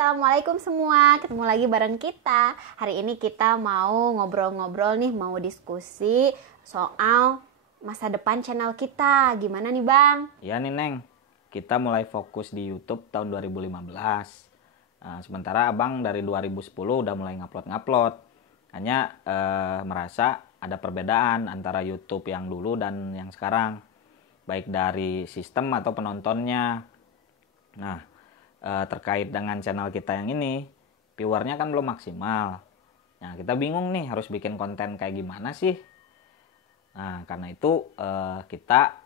assalamualaikum semua. Ketemu lagi bareng kita. Hari ini kita mau ngobrol-ngobrol nih, mau diskusi soal masa depan channel kita. Gimana nih Bang? Ya nih Neng, kita mulai fokus di YouTube tahun 2015. Sementara Abang dari 2010 udah mulai ngupload. Hanya merasa ada perbedaan antara YouTube yang dulu dan yang sekarang. Baik dari sistem atau penontonnya. Nah, terkait dengan channel kita yang ini, viewernya kan belum maksimal. Nah, kita bingung nih harus bikin konten kayak gimana sih. Nah, karena itu kita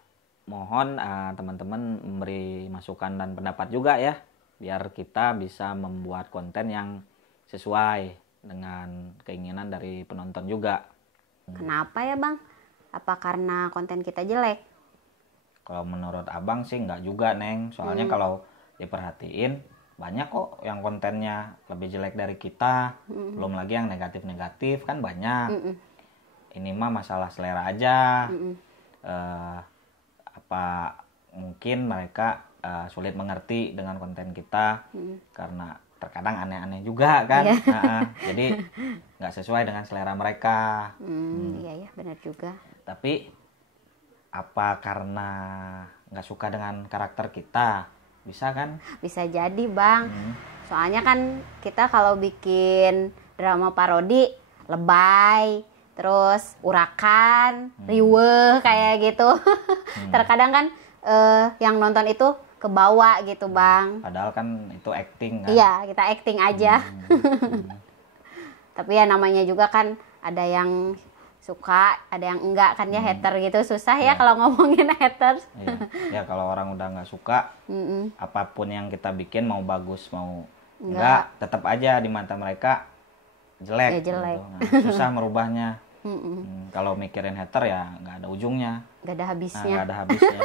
mohon teman-teman memberi masukan dan pendapat juga ya, biar kita bisa membuat konten yang sesuai dengan keinginan dari penonton juga. Kenapa ya Bang? Apa karena konten kita jelek? Kalau menurut Abang sih enggak juga Neng, soalnya kalau diperhatiin banyak kok yang kontennya lebih jelek dari kita, belum lagi yang negatif-negatif kan banyak. Ini mah masalah selera aja. Apa mungkin mereka sulit mengerti dengan konten kita karena terkadang aneh-aneh juga kan. Jadi nggak sesuai dengan selera mereka. Iya ya, benar juga. Tapi apa karena nggak suka dengan karakter kita? Bisa kan? Bisa jadi Bang. Soalnya kan kita kalau bikin drama parodi lebay, terus urakan, riweuh kayak gitu. Terkadang kan yang nonton itu kebawa gitu Bang. Padahal kan itu acting kan? Iya, kita acting aja. Tapi ya namanya juga kan ada yang suka, ada yang enggak kan ya, hater gitu. Susah ya kalau ngomongin haters. Ya kalau orang udah nggak suka, apapun yang kita bikin mau bagus mau enggak, tetap aja di mata mereka jelek. Ya, jelek. Gitu. Nah, susah merubahnya. Kalau mikirin hater ya nggak ada ujungnya. Nggak ada habisnya. Nggak ada habisnya.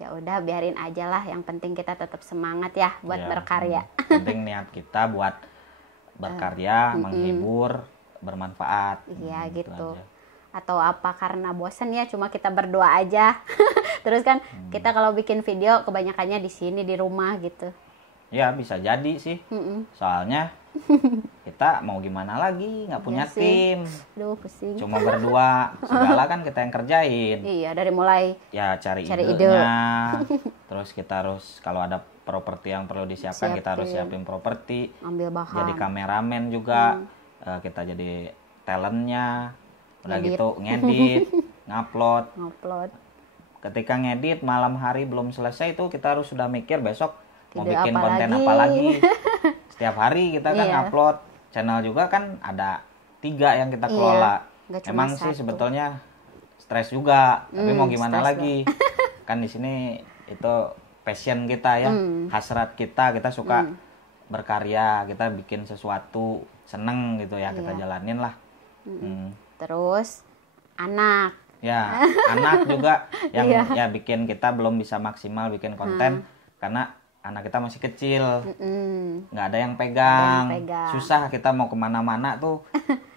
Ya udah biarin aja lah. Yang penting kita tetap semangat ya buat berkarya. Penting niat kita buat berkarya, menghibur, bermanfaat. Iya gitu. Atau apa karena bosen ya cuma kita berdua aja. Terus kan kita kalau bikin video kebanyakannya di sini di rumah gitu. Ya bisa jadi sih. Soalnya kita mau gimana lagi, nggak punya tim. Aduh pusing. Cuma berdua, segala kan kita yang kerjain. Iya, dari mulai ya cari ide. Terus kita harus kalau ada properti yang perlu disiapkan, kita harus siapin properti. Ambil bahan. Jadi kameramen juga, kita jadi talentnya. Udah gitu ngedit, ngupload. Ketika ngedit malam hari belum selesai itu kita harus sudah mikir besok mau bikin konten apa lagi. Setiap hari kita kan upload. Channel juga kan ada 3 yang kita kelola. Emang sih sebetulnya stres juga, tapi mau gimana lagi? Kan di sini itu passion kita ya, hasrat kita suka berkarya, kita bikin sesuatu seneng gitu ya, kita jalanin lah. Terus anak. Ya, anak juga yang ya bikin kita belum bisa maksimal bikin konten karena anak kita masih kecil, nggak ada yang pegang. Susah kita mau kemana-mana tuh,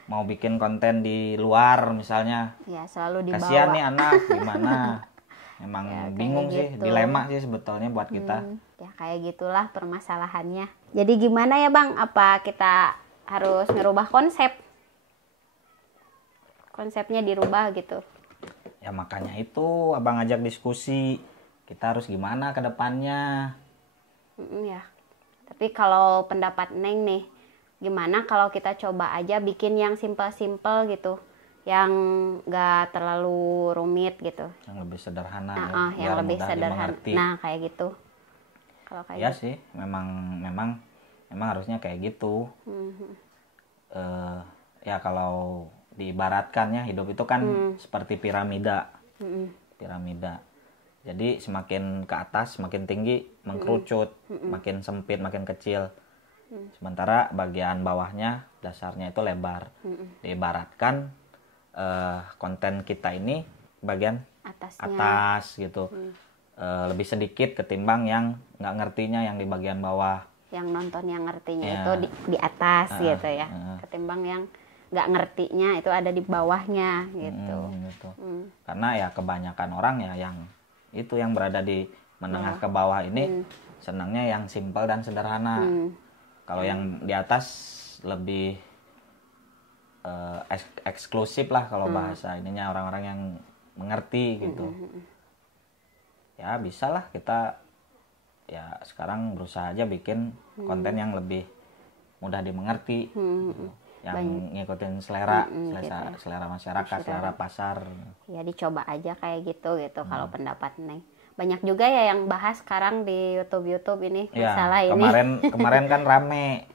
mau bikin konten di luar misalnya. Ya selalu dibawa. Kasian nih anak, gimana? Emang bingung sih, dilema sih sebetulnya buat kita. Ya kayak gitulah permasalahannya. Jadi gimana ya Bang? Apa kita harus ngerubah konsepnya dirubah gitu? Ya makanya itu abang ajak diskusi, kita harus gimana ke depannya. Ya. Tapi kalau pendapat Neng nih, gimana kalau kita coba aja bikin yang simple-simple gitu, yang nggak terlalu rumit gitu, yang lebih sederhana yang lebih sederhana. Nah kayak gitu. Kalau kayak ya gitu sih, memang harusnya kayak gitu. Ya kalau diibaratkan ya, hidup itu kan seperti piramida. Jadi semakin ke atas semakin tinggi mengkerucut, makin sempit makin kecil. Sementara bagian bawahnya dasarnya itu lebar. Diibaratkan konten kita ini bagian atas gitu, lebih sedikit ketimbang yang nggak ngertinya yang di bagian bawah. Yang nonton yang ngertinya itu di atas gitu ya, ketimbang yang nggak ngertinya itu ada di bawahnya gitu. Karena ya kebanyakan orang ya yang itu yang berada di menengah ke bawah ini senangnya yang simpel dan sederhana. Kalau yang di atas lebih eksklusif lah kalau bahasa ininya, orang-orang yang mengerti gitu. Ya bisa lah kita ya sekarang berusaha aja bikin konten yang lebih mudah dimengerti, gitu. Yang ngikutin selera masyarakat, selera pasar. Ya dicoba aja kayak gitu kalau pendapat Neng. Banyak juga ya yang bahas sekarang di YouTube ini, Ya, masalah ini. kemarin kan rame.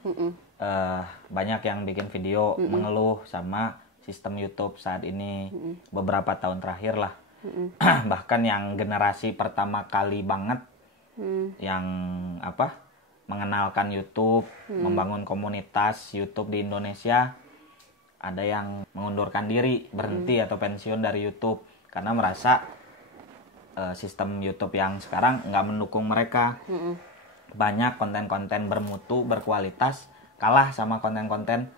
Banyak yang bikin video mengeluh sama sistem YouTube saat ini, beberapa tahun terakhir lah. Bahkan yang generasi pertama kali banget yang mengenalkan YouTube, membangun komunitas YouTube di Indonesia, ada yang mengundurkan diri, berhenti atau pensiun dari YouTube karena merasa sistem YouTube yang sekarang nggak mendukung mereka. Banyak konten-konten bermutu, berkualitas kalah sama konten-konten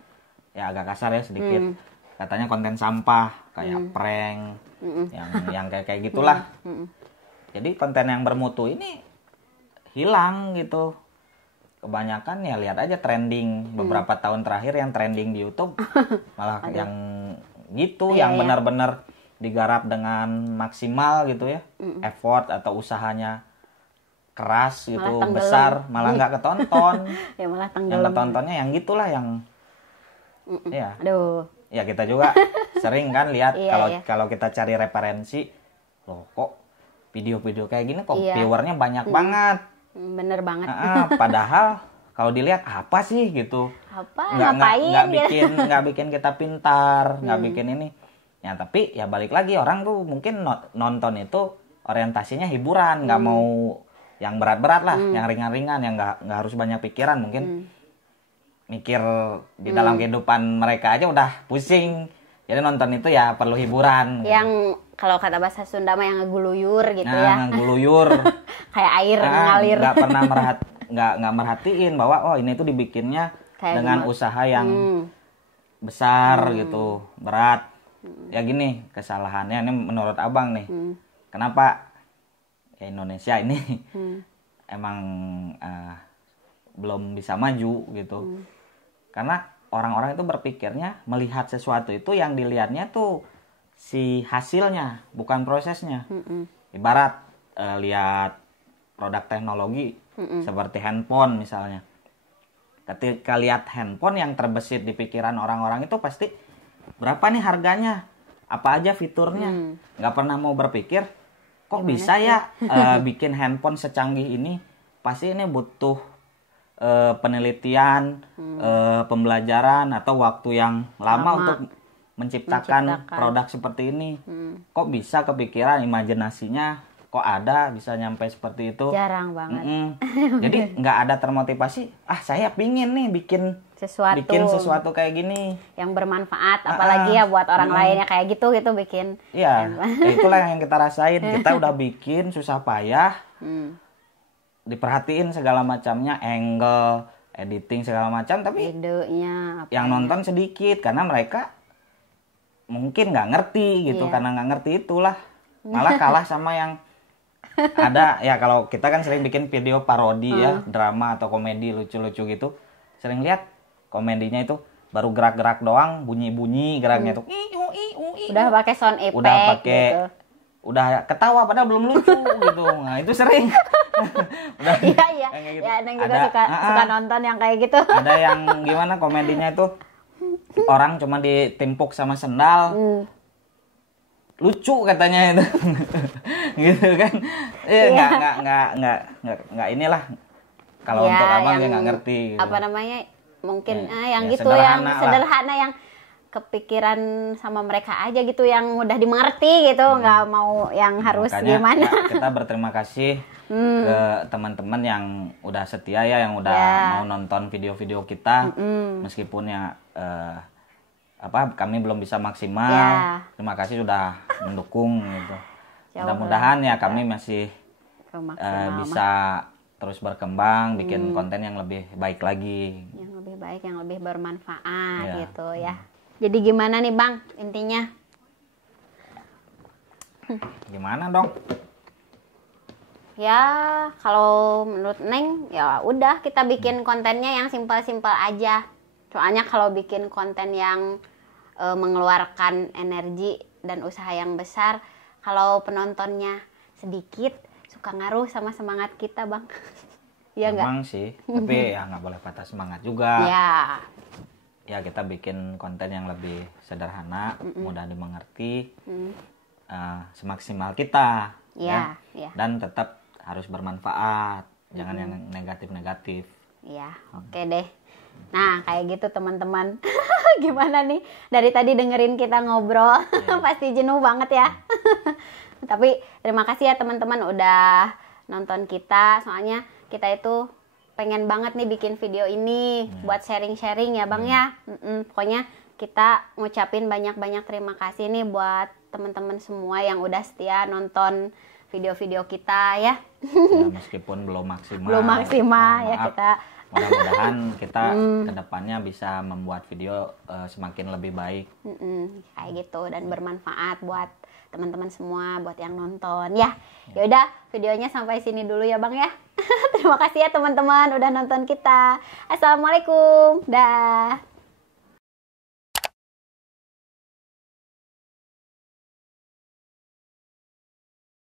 ya agak kasar ya sedikit, katanya konten sampah kayak prank, yang kayak gitulah. Jadi konten yang bermutu ini hilang gitu. Kebanyakan ya lihat aja trending beberapa tahun terakhir yang trending di YouTube malah yang gitu, yang benar-benar digarap dengan maksimal gitu ya, effort atau usahanya keras gitu, malah besar, malah nggak ketonton. Ya malah Yang tenggelam. ketontonnya yang gitulah yang ya. Aduh. Ya kita juga sering kan lihat Iya. kalau kita cari referensi, loh kok video-video kayak gini kok Iya. viewernya banyak banget. Bener banget. Padahal kalau dilihat apa sih gitu, Ngapain nggak bikin kita pintar, nggak bikin ini. Ya tapi ya balik lagi, orang tuh mungkin nonton itu orientasinya hiburan, nggak mau yang berat-berat lah, yang ringan-ringan, yang nggak harus banyak pikiran. Mungkin mikir di dalam kehidupan mereka aja udah pusing, jadi nonton itu ya perlu hiburan. Yang kalau kata bahasa Sunda mah yang ngeguluyur gitu ya. Ngeguluyur. Kayak air mengalir. Nggak pernah nggak merhatiin bahwa oh ini tuh dibikinnya Kayak dengan usaha yang besar gitu, berat. Ya gini kesalahannya ini menurut abang nih, kenapa ya Indonesia ini emang belum bisa maju gitu, karena orang-orang itu berpikirnya melihat sesuatu itu yang dilihatnya tuh si hasilnya, bukan prosesnya. Ibarat lihat produk teknologi seperti handphone misalnya, ketika lihat handphone yang terbesit di pikiran orang-orang itu pasti berapa nih harganya, apa aja fiturnya, nggak pernah mau berpikir kok gimana bisa sih? Ya bikin handphone secanggih ini, pasti ini butuh penelitian, pembelajaran atau waktu yang lama untuk menciptakan produk seperti ini. Kok bisa kepikiran, imajinasinya kok ada, bisa nyampe seperti itu. Jarang banget. Jadi nggak ada termotivasi, saya pingin nih bikin sesuatu kayak gini yang bermanfaat, apalagi ya buat orang lainnya kayak gitu bikin. Iya, itulah yang kita rasain. Kita udah bikin susah payah, diperhatiin segala macamnya, angle, editing segala macam, tapi videonya yang nonton sedikit karena mereka mungkin nggak ngerti gitu, karena nggak ngerti itulah malah kalah sama yang ada. Ya kalau kita kan sering bikin video parodi ya, drama atau komedi lucu-lucu gitu, sering lihat komedinya itu baru gerak-gerak doang, bunyi-bunyi geraknya tuh udah pakai sound effect, udah pakai gitu. Udah ketawa padahal belum lucu gitu. Nah itu sering. Iya gitu. Ya Neng juga suka nonton yang kayak gitu. Ada yang gimana komedinya itu orang cuma ditimpuk sama sendal, lucu katanya itu. Gitu kan. Nggak inilah kalau untuk abang dia nggak ngerti gitu. Apa namanya, mungkin yang gitu, yang sederhana, yang kepikiran sama mereka aja gitu, yang mudah dimengerti gitu, nggak mau yang harus gimana. Kita berterima kasih ke teman-teman yang udah setia ya, yang udah mau nonton video-video kita, meskipun ya kami belum bisa maksimal. Terima kasih sudah mendukung gitu. Mudah-mudahan ya kami masih bisa terus berkembang, bikin konten yang lebih baik lagi. Yang lebih baik, yang lebih bermanfaat gitu ya. Jadi gimana nih Bang intinya? Gimana dong? Ya, kalau menurut Neng, ya udah kita bikin kontennya yang simpel-simpel aja. Soalnya kalau bikin konten yang mengeluarkan energi dan usaha yang besar, kalau penontonnya sedikit, suka ngaruh sama semangat kita, Bang. Iya nggak? Memang sih, tapi ya nggak boleh patah semangat juga. Ya. Ya kita bikin konten yang lebih sederhana, mudah dimengerti, semaksimal kita. Ya, ya. Dan tetap harus bermanfaat, jangan yang negatif-negatif. Iya, oke deh. Nah, kayak gitu teman-teman. Gimana nih? Dari tadi dengerin kita ngobrol, pasti jenuh banget ya. Tapi terima kasih ya teman-teman udah nonton kita. Soalnya kita itu pengen banget nih bikin video ini buat sharing-sharing ya Bang ya. Pokoknya kita ngucapin banyak-banyak terima kasih nih buat teman-teman semua yang udah setia nonton video-video kita ya. Ya meskipun belum maksimal. Belum maksimal ya kita. Mudah-mudahan kita kedepannya bisa membuat video semakin lebih baik. Kayak gitu dan bermanfaat buat teman-teman semua, buat yang nonton ya. Ya udah, videonya sampai sini dulu ya Bang ya. Terima kasih ya teman-teman udah nonton kita. Assalamualaikum. Dah.